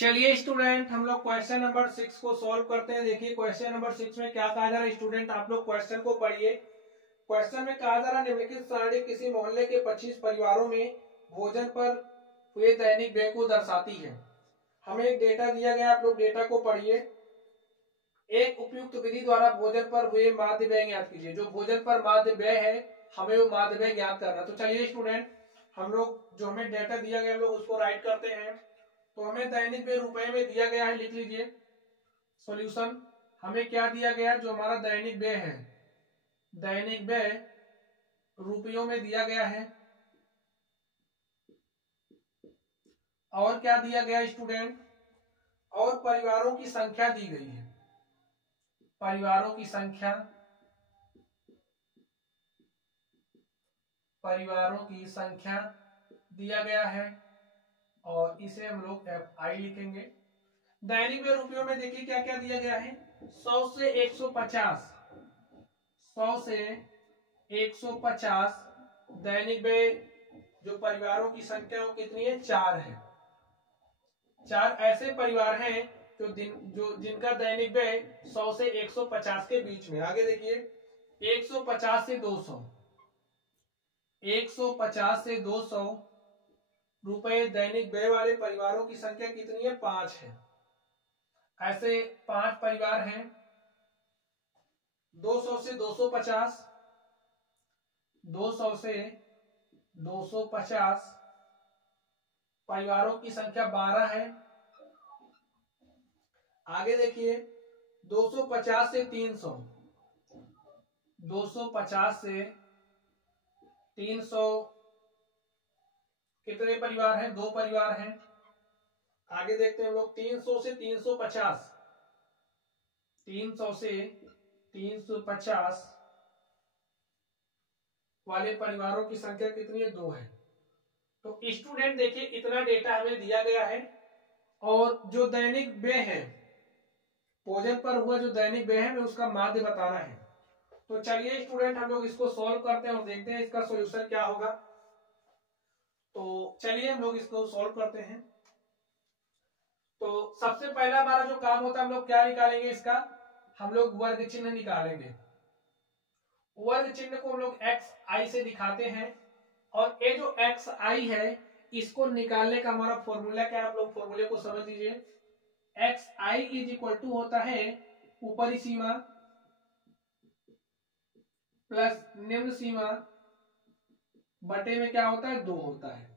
चलिए स्टूडेंट, हम लोग क्वेश्चन नंबर 6 को सॉल्व करते हैं। देखिए क्वेश्चन नंबर 6 में क्या कहा जा रहा है। स्टूडेंट आप लोग क्वेश्चन को पढ़िए। क्वेश्चन में कहा जा रहा है निम्नलिखित सारणी किसी मोहल्ले के 25 परिवारों में भोजन पर हुए दैनिक व्यय को दर्शाती है। हमें एक डेटा दिया गया, आप लोग डेटा को पढ़िए। एक उपयुक्त विधि द्वारा भोजन पर हुए माध्य व्यय ज्ञात कीजिए। जो भोजन पर माध्य व्यय है हमें वो माध्य व्यय ज्ञात करना। तो चलिए स्टूडेंट, हम लोग जो हमें डेटा दिया गया हम लोग उसको राइट करते हैं। तो हमें दैनिक व्यय रुपए में दिया गया है, लिख लीजिए सॉल्यूशन। हमें क्या दिया गया है, जो हमारा दैनिक व्यय है, दैनिक व्यय रुपयों में दिया गया है। और क्या दिया गया स्टूडेंट, और परिवारों की संख्या दी गई है। परिवारों की संख्या, परिवारों की संख्या दिया गया है और इसे हम लोग FI लिखेंगे। दैनिक व्यय रुपयों में देखिए क्या क्या दिया गया है। 100 से 150, 100 से 150 दैनिक व्यय। जो परिवारों की संख्या वो कितनी है, 4 है। 4 ऐसे परिवार हैं जो जिनका दैनिक व्यय 100 से 150 के बीच में। आगे देखिए 150 से 200, 150 से 200 रुपए दैनिक व्यय वाले परिवारों की संख्या कितनी है, 5 है। ऐसे 5 परिवार हैं। 200 से 250, 200 से 250 परिवारों की संख्या 12 है। आगे देखिए 250 से 300, 250 से 300 कितने परिवार हैं, 2 परिवार हैं। आगे देखते हैं हम लोग 300 से 350, 300 से 350 वाले परिवारों की संख्या कितनी है, 2 है। तो स्टूडेंट देखिए इतना डेटा हमें दिया गया है और जो दैनिक व्यय है, भोजन पर हुआ जो दैनिक व्यय है हमें उसका माध्य बताना है। तो चलिए स्टूडेंट हम लोग इसको सॉल्व करते हैं और देखते हैं इसका सॉल्यूशन क्या होगा। तो चलिए हम लोग इसको सॉल्व करते हैं। तो सबसे पहला हमारा जो काम होता है, हम लोग क्या निकालेंगे इसका, हम लोग वर्ग चिन्ह निकालेंगे। वर्ग चिन्ह को हम लोग XI से दिखाते हैं और ये जो XI है इसको निकालने का हमारा फॉर्मूला क्या है, आप लोग फॉर्मूले को समझ लीजिए। XI इज इक्वल टू होता है ऊपरी सीमा प्लस निम्न सीमा बटे में क्या होता है, 2 होता है।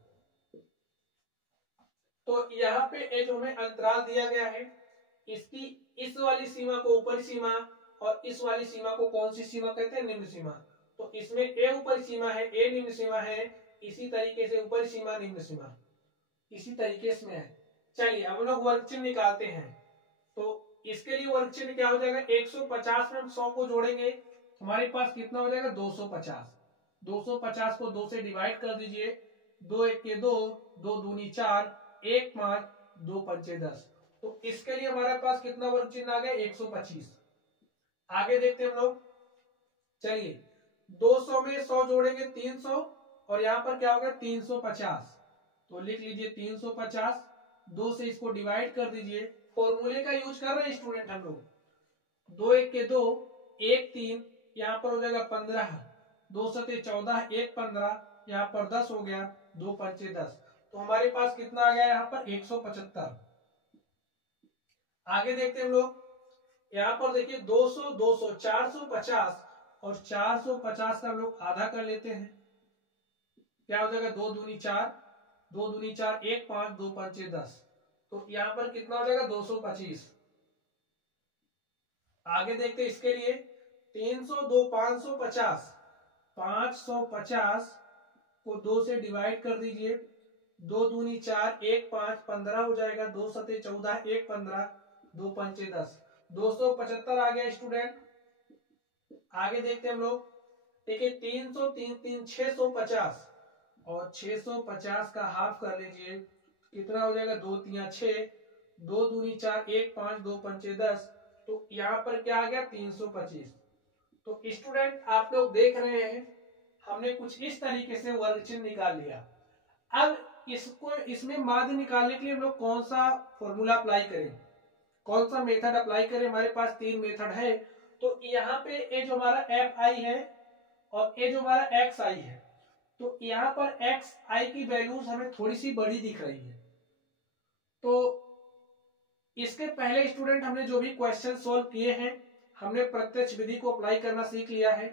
तो यहाँ पे ये जो हमें अंतराल दिया गया है इसकी इस वाली सीमा को ऊपरी सीमा और इस वाली सीमा को कौन सी सीमा कहते हैं, निम्न सीमा। तो इसमें ए ऊपरी सीमा है, ए निम्न सीमा है, इसी तरीके से ऊपरी सीमा निम्न सीमा इसी तरीके से है। चलिए अब लोग वर्ग चिन्ह निकालते हैं। तो इसके लिए वर्ग चिन्ह क्या हो जाएगा, 150 में हम 100 को जोड़ेंगे हमारे पास कितना हो जाएगा, 250। 250 को 2 से डिवाइड कर दीजिए, 2 1 के 2, 2 दूनी 4, 1 5, 2 पंचे 10। तो इसके लिए हमारे पास कितना वर्ग चिन्ह आ गया, 125। आगे देखते हैं हम लोग। चलिए 200 में 100 जोड़ेंगे 300 और यहाँ पर क्या होगा 350। तो लिख लीजिए 350, 2 से इसको डिवाइड कर दीजिए। फॉर्मूले का यूज कर रहे हैं स्टूडेंट हम लोग। 2 1 के 2, 1 3, यहाँ पर हो जाएगा 15, 2 सते 14, 1 15, यहाँ पर 10 हो गया, 2 पंचे 10। तो हमारे पास कितना आ गया यहाँ पर 175। आगे देखते हैं हम लोग। यहाँ पर देखिए 200 200 450 और 450 का हम लोग आधा कर लेते हैं। क्या हो जाएगा, 2 दूनी 4, 2 दूनी 4, 1 5, 2 पंचे 10। तो यहाँ पर कितना हो जाएगा 225। आगे देखते हैं इसके लिए 300 2 550, 550 को 2 से डिवाइड कर दीजिए, 2 दूनी 4, 1 5, 15 हो जाएगा, 2 सते 14, 1 15, 2 पंचे 10, 275 आ गया स्टूडेंट। आगे देखते हैं हम लोग। देखिए 300 3 3 650 और 650 का हाफ कर लीजिए, कितना हो जाएगा, 2 3 6, 2 दूनी 4, 1 5, 2 पंचे 10। तो यहाँ पर क्या आ गया 325। तो स्टूडेंट आप लोग देख रहे हैं हमने कुछ इस तरीके से वर्ग चिन्ह निकाल लिया। अब इसको इसमें माध्य निकालने के लिए हम लोग कौन सा फॉर्मूला अप्लाई करें, कौन सा मेथड अप्लाई करें? हमारे पास 3 मेथड है। तो यहाँ पे ये जो हमारा एफ आई है और ये जो हमारा एक्स आई है, तो यहाँ पर एक्स आई की वैल्यूज हमें थोड़ी सी बड़ी दिख रही है। तो इसके पहले स्टूडेंट हमने जो भी क्वेश्चन सॉल्व किए हैं, हमने प्रत्यक्ष विधि को अप्लाई करना सीख लिया है,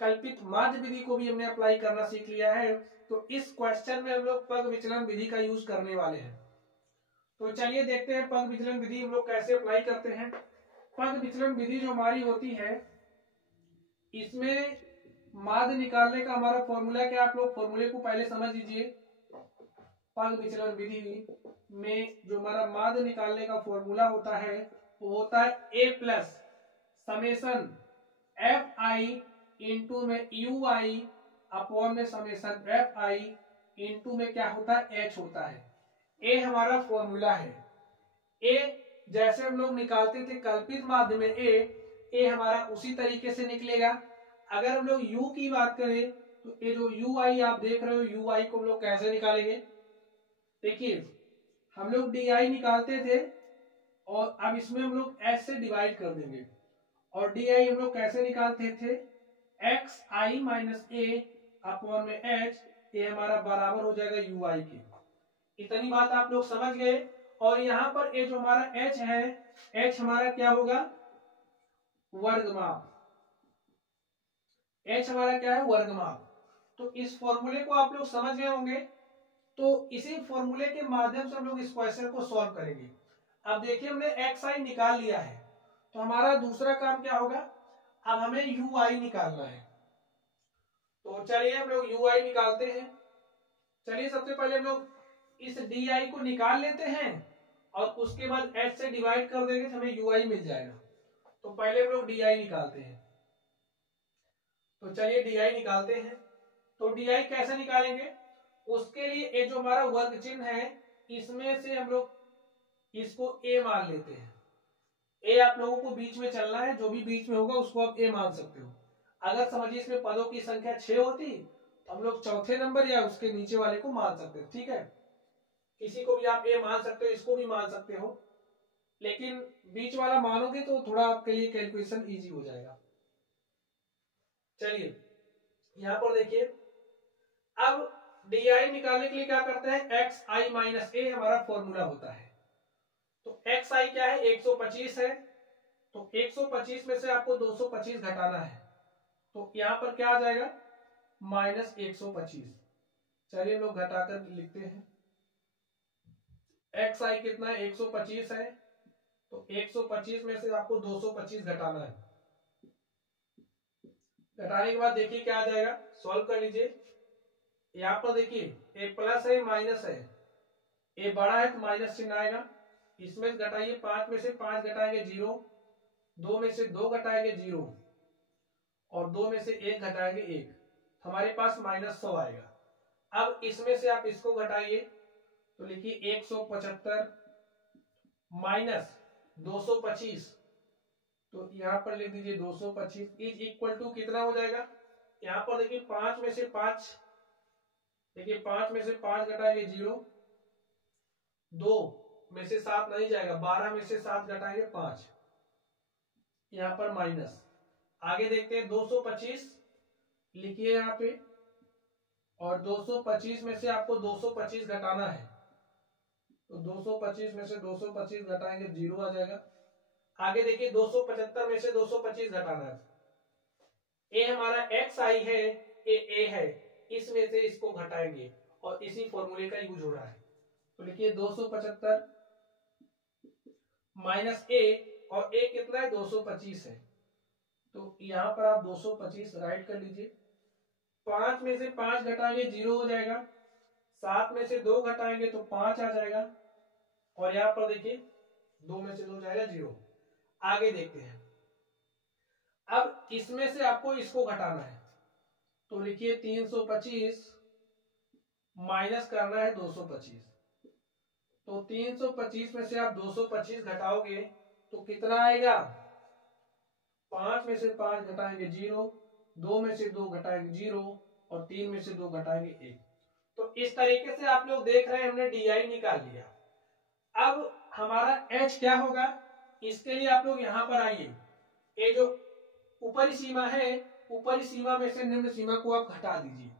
कल्पित माध्य विधि को भी हमने अप्लाई करना सीख लिया है। तो इस क्वेश्चन में हम लोग पग विचलन विधि का यूज करने वाले हैं। तो चलिए देखते हैं पग विचलन विधि हम लोग कैसे अप्लाई करते हैं। पग विचलन विधि जो हमारी होती है, इसमें माध्य निकालने का हमारा फॉर्मूला क्या, आप लोग फॉर्मूले को पहले समझ लीजिए। पग विचलन विधि में जो हमारा माध्य निकालने का फॉर्मूला होता है वो होता है A plus summation F I into में यू आई अपॉन में समेशन एफ आई इंटू में क्या होता है एच होता है। ए हमारा फॉर्मूला है। ए जैसे हम लोग निकालते थे कल्पित माध्य में ए हमारा उसी तरीके से निकलेगा। अगर हम लोग u की बात करें तो ये जो यू आई आप देख रहे हो, यू आई को हम लोग कैसे निकालेंगे? देखिए हम लोग डी आई निकालते थे और अब इसमें हम लोग एच से डिवाइड कर देंगे, और डी आई हम लोग कैसे निकालते थे? एक्स आई माइनस ए अपॉन में एच, ये हमारा बराबर हो जाएगा यू आई के। इतनी बात आप लोग समझ गए। और यहाँ पर ये जो हमारा h है, h हमारा क्या होगा? वर्गमाप। h हमारा क्या है? वर्गमाप। तो इस फॉर्मूले को आप लोग समझ गए होंगे। तो इसी फॉर्मूले के माध्यम से हम लोग इस क्वेश्चन को सॉल्व करेंगे। अब देखिए हमने एक्स आई निकाल लिया है, तो हमारा दूसरा काम क्या होगा? अब हमें यू आई निकालना है। तो चलिए हम लोग यू आई निकालते हैं। चलिए सबसे पहले हम लोग इस डी आई को निकाल लेते हैं और उसके बाद h से डिवाइड कर देंगे तो हमें यू आई मिल जाएगा। तो पहले हम लोग डी आई निकालते हैं। तो चलिए डी आई निकालते हैं। तो डी आई कैसे निकालेंगे? उसके लिए ये जो हमारा वर्ग चिन्ह है, इसमें से हम लोग इसको a मान लेते हैं। a आप लोगों को बीच में चलना है, जो भी बीच में होगा उसको आप a मान सकते हो। अगर समझिए इसमें पदों की संख्या 6 होती तो हम लोग चौथे नंबर या उसके नीचे वाले को मान सकते हैं। ठीक है, किसी को भी आप a मान सकते हो, इसको भी मान सकते हो, लेकिन बीच वाला मानोगे तो थोड़ा आपके लिए कैलकुलेशन इजी हो जाएगा। चलिए यहां पर देखिए, अब डी आई निकालने के लिए क्या करते हैं? एक्स आई माइनस ए हमारा फॉर्मूला होता है। तो एक्स आई क्या है? 125 है। तो 125 में से आपको 225 घटाना है, तो यहां पर क्या आ जाएगा? माइनस 125। चलिए हम लोग घटाकर लिखते हैं। एक्स आई कितना है? 125 है। तो 125 में से आपको 225 घटाना है। घटाने के बाद देखिए क्या आ जाएगा, सॉल्व कर लीजिए। यहां पर देखिए ए प्लस है माइनस है, ए बड़ा है तो माइनस चिन्ह आएगा। इसमें घटाइए, 5 में से 5 घटाएंगे 0, 2 में से 2 घटाएंगे 0 और 2 में से 1 घटाएंगे 1, हमारे पास -100 आएगा। अब इसमें से आप इसको घटाइए तो लिखिए 175 माइनस 225, तो यहां पर लिख दीजिए 225 इज इक्वल टू कितना हो जाएगा? यहां पर देखिए 5 में से 5, देखिए 5 में से 5 घटाएंगे 0, 2 में से 7 नहीं जाएगा, 12 में से 7 घटाएंगे 5, यहां पर माइनस। आगे देखते हैं 225 लिखिए यहां पे, और 225 में से आपको 225 घटाना है, तो 225 में से 225 घटाएंगे 0 आ जाएगा। आगे देखिए 275 में से 225 घटाना है, ए हमारा एक्स आई है, ए है, इसमें से इसको घटाएंगे और इसी फॉर्मूले का यूज हो रहा है। तो लिखिए 275 माइनस ए, और ए कितना है? 225 है। तो यहां पर आप 225 राइट कर लीजिए। 5 में से 5 घटाएंगे 0 हो जाएगा, 7 में से 2 घटाएंगे तो 5 आ जाएगा, और यहां पर देखिए 2 में से 2 जाएगा 0। आगे देखते हैं, अब इसमें से आपको इसको घटाना है, तो लिखिए 325 माइनस करना है 225, तो 325 में से आप 225 घटाओगे तो कितना आएगा? 5 में से 5 घटाएंगे 0, 2 में से 2 घटाएंगे 0 और 3 में से 2 घटाएंगे 1, तो इस तरीके से आप लोग देख रहे हैं हमने डी आई निकाल लिया। अब हमारा एच क्या होगा, इसके लिए आप लोग यहां पर आइए, ये जो ऊपरी सीमा है, ऊपरी सीमा में से निम्न सीमा को आप घटा दीजिए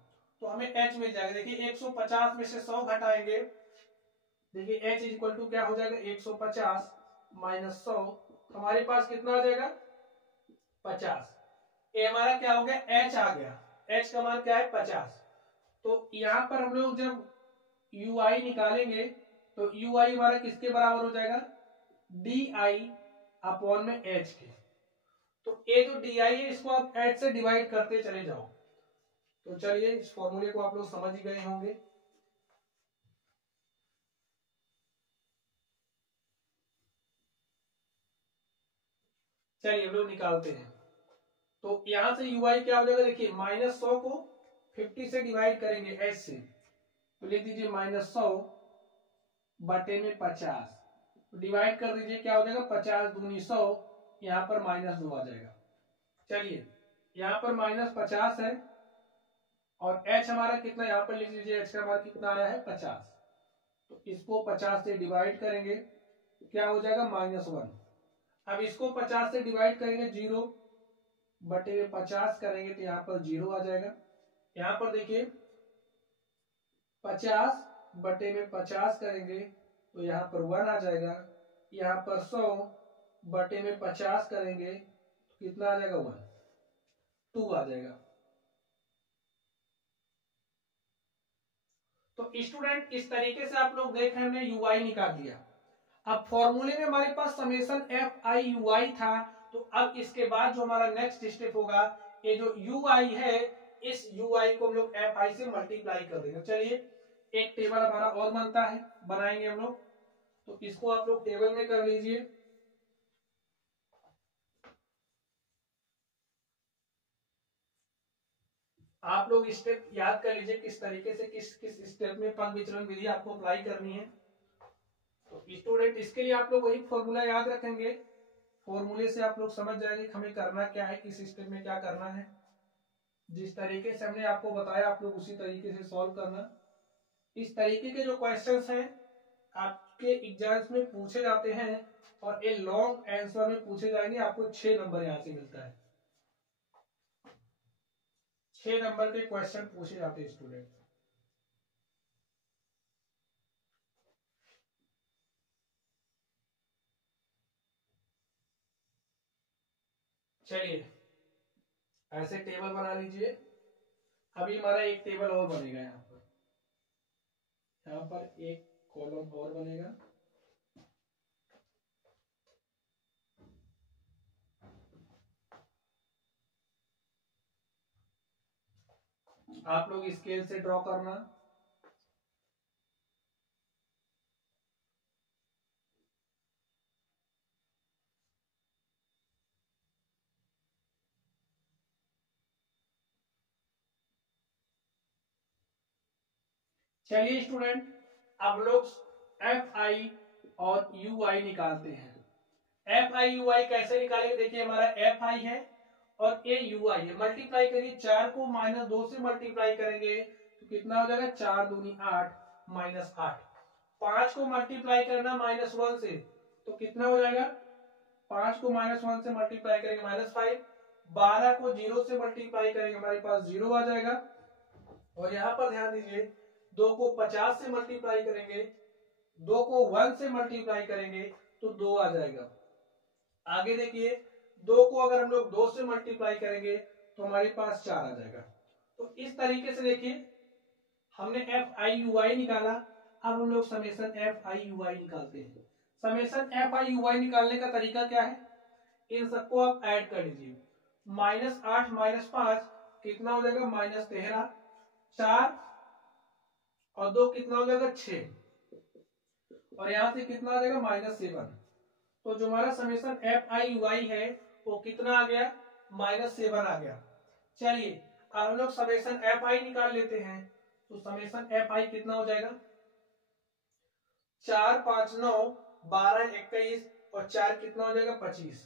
तो हमें एच मिल जाएगा। देखिए 150 में से 100 घटाएंगे, देखिए एच इज इक्वल टू क्या हो जाएगा, 150 माइनस 100, हमारे पास कितना आ जाएगा 50। ये हमारा क्या हो गया, एच आ गया, एच का मान क्या है 50। तो यहां पर हम लोग जब यू आई निकालेंगे तो यू आई हमारा किसके बराबर हो जाएगा, डी आई अपॉन में एच के। तो ये जो डी आई है इसको आप एच से डिवाइड करते चले जाओ। तो चलिए इस फॉर्मूले को आप लोग समझ ही गए होंगे। चलिए हम लोग निकालते हैं। तो यहां से यू आई क्या हो जाएगा, देखिए -100 को 50 से डिवाइड करेंगे एच से, तो लिख दीजिए -100 बटे में 50, तो डिवाइड कर दीजिए क्या हो जाएगा, 50 दूनी 100, यहाँ पर -2 आ जाएगा। चलिए यहाँ पर -50 है और h हमारा कितना, यहाँ पर लिख लीजिए h का हमारा कितना आया है 50, तो इसको 50 से डिवाइड करेंगे क्या हो जाएगा -1। अब इसको 50 से डिवाइड करेंगे 0 बटे में 50 करेंगे तो यहाँ पर 0 आ जाएगा। यहाँ पर देखिए 50 बटे में 50 करेंगे तो यहाँ पर 1 आ जाएगा। यहाँ पर 100 बटे में 50 करेंगे तो कितना आ जाएगा 1, 2 आ जाएगा। तो स्टूडेंट इस तरीके से आप लोग देख रहे हैं, हमने यू आई निकाल दिया। अब फॉर्मूले में हमारे पास समेशन एफ आई यू आई था, तो अब इसके बाद जो हमारा नेक्स्ट स्टेप होगा, ये जो यू आई है इस यू आई को हम लोग एफ आई से मल्टीप्लाई कर देंगे। चलिए एक टेबल हमारा और बनता है, बनाएंगे हम लोग, तो इसको आप लोग टेबल में कर लीजिए। आप लोग स्टेप याद कर लीजिए किस तरीके से किस किस स्टेप में पग विचलन विधि आपको अप्लाई करनी है। तो स्टूडेंट इसके लिए आप लोग वही फॉर्मूला याद रखेंगे, फॉर्मूले से आप लोग समझ जाएंगे हमें करना क्या है, किस स्टेप में क्या करना है। जिस तरीके से हमने आपको बताया आप लोग उसी तरीके से सॉल्व करना। इस तरीके के जो क्वेश्चंस हैं आपके एग्जाम्स में पूछे जाते हैं और ये लॉन्ग आंसर में पूछे जाएंगे, आपको 6 नंबर यहाँ से मिलता है। 6 नंबर के क्वेश्चन पूछे जाते हैं स्टूडेंट। चलिए ऐसे टेबल बना लीजिए। अभी हमारा एक टेबल और बनेगा, यहाँ पर एक कॉलम और बनेगा। आप लोग स्केल से ड्रॉ करना। चलिए स्टूडेंट अब लोग एफ आई और यू आई निकालते हैं। एफ आई यू आई कैसे निकालेंगे, देखिए हमारा एफ आई है और ए यू आई है, मल्टीप्लाई करिए, 4 को -2 से मल्टीप्लाई करेंगे तो कितना हो जाएगा, 4 दूनी 8 -8। 5 को मल्टीप्लाई करना -1 से तो कितना हो जाएगा, 5 को -1 से मल्टीप्लाई करेंगे -5। 12 को 0 से मल्टीप्लाई करेंगे हमारे पास 0 आ जाएगा। और यहाँ पर ध्यान दीजिए 2 को 50 से मल्टीप्लाई करेंगे, 2 को 1 से मल्टीप्लाई करेंगे तो 2 आ जाएगा। आगे देखिए 2 को अगर हम लोग 2 से मल्टीप्लाई करेंगे तो हमारे पास 4 आ जाएगा। तो इस तरीके से देखिए हमने एफ आई यू आई निकाला। अब हम लोग समेशन एफ आई यू आई निकालते हैं। समेशन एफ आई यू आई निकालने का तरीका क्या है, इन सबको आप ऐड कर लीजिए। -8 -5 कितना हो जाएगा, -13, 4 और 2 कितना हो जाएगा 6, और यहां से कितना आ जाएगा -7। तो जो हमारा समेशन एफ आई यू आई है वो कितना आ गया, -7 आ गया। चलिए अब हम लोग समेशन एफ आई निकाल लेते हैं। तो समेशन एफ आई कितना हो जाएगा, 4 5 9 12 21 और 4 कितना हो जाएगा 25।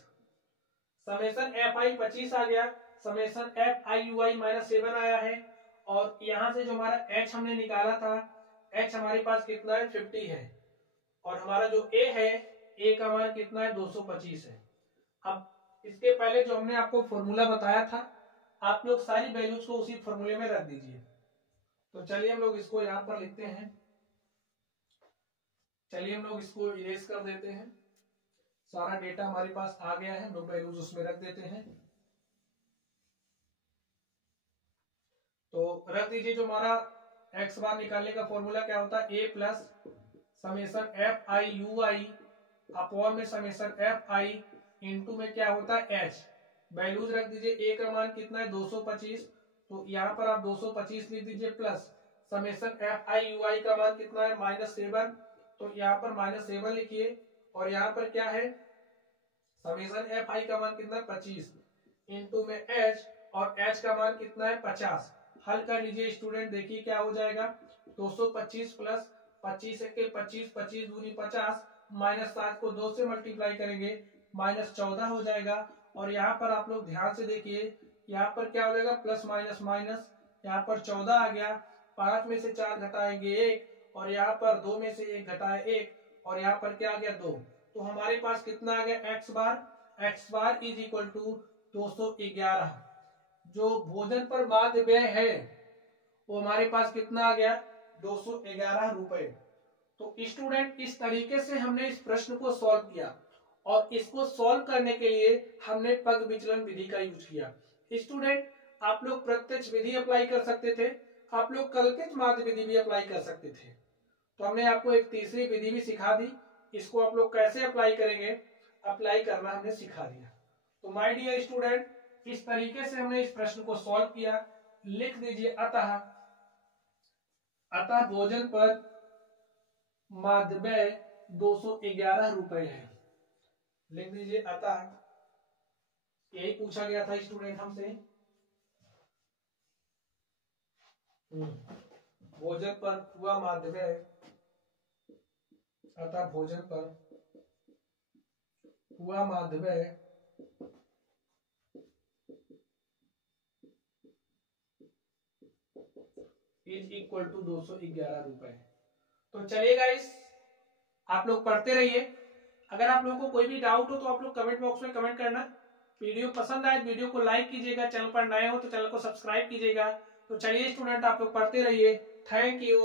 समेशन एफ आई 25 आ गया, समेशन एफ आई यू आई -7 आया है और यहाँ से जो हमारा h हमने निकाला था, h हमारे पास कितना है 50 है, और हमारा जो a है, a का मान कितना है 225 है। अब इसके पहले जो हमने आपको फॉर्मूला बताया था, आप लोग सारी वैल्यूज को उसी फॉर्मूले में रख दीजिए। तो चलिए हम लोग इसको यहाँ पर लिखते हैं, चलिए हम लोग इसको इरेज कर देते हैं। सारा डेटा हमारे पास आ गया है, हम लोग वैल्यूज उसमें रख देते हैं। तो रख दीजिए, जो हमारा एक्स बार निकालने का फॉर्मूला क्या होता है, A plus summation F I U I upon में समेशन एफ आई इंटू में क्या होता है एच। वैल्यूज रख दीजिए, ए का मान कितना है 225, तो यहाँ पर आप 225 लिख दीजिए, plus summation F I U I का मान कितना है -7, तो यहाँ पर -7 लिखिए, और यहाँ पर क्या है समेशन एफ आई का मान कितना है 25 इंटू में एच, और एच का मान कितना है 50। हल कर लीजिए स्टूडेंट, देखिए क्या हो जाएगा, 225 प्लस 25 के 25, 25 दूनी 50, -7 को 2 से मल्टीप्लाई करेंगे -14 हो जाएगा। और यहाँ पर आप लोग ध्यान से देखिए, यहाँ पर क्या हो जाएगा प्लस माइनस माइनस, यहाँ पर 14 आ गया, 5 में से 4 घटाएंगे 1, और यहाँ पर 2 में से 1 घटाए 1, और यहाँ पर क्या आ गया 2। तो हमारे पास कितना आ गया x bar is equal to 211। जो भोजन पर माध्य व्यय है वो हमारे पास कितना आ गया 211 रुपए। तो स्टूडेंट इस तरीके से हमने इस प्रश्न को सॉल्व किया, और इसको सॉल्व करने के लिए हमने पग विचलन विधि का यूज किया। स्टूडेंट आप लोग प्रत्यक्ष विधि अप्लाई कर सकते थे, आप लोग कल्पित माध्य विधि भी अप्लाई कर सकते थे। तो हमने आपको एक तीसरी विधि भी सिखा दी, इसको आप लोग कैसे अप्लाई करेंगे, अप्लाई करना हमने सिखा दिया। तो माय डियर स्टूडेंट, इस तरीके से हमने इस प्रश्न को सॉल्व किया। लिख दीजिए अतः भोजन पर माध्य व्यय 211 रुपए है। लिख दीजिए अतः, यही पूछा गया था स्टूडेंट हमसे, भोजन पर हुआ माध्य व्यय, अतः भोजन पर हुआ माध्य व्यय इज इक्वल टू 211 रुपए। तो चलिए गाइस, आप लोग पढ़ते रहिए। अगर आप लोगों को कोई भी डाउट हो तो आप लोग कमेंट बॉक्स में कमेंट करना। वीडियो पसंद आए वीडियो को लाइक कीजिएगा, चैनल पर नए हो तो चैनल को सब्सक्राइब कीजिएगा। तो चलिए स्टूडेंट, आप लोग पढ़ते रहिए। Thank you.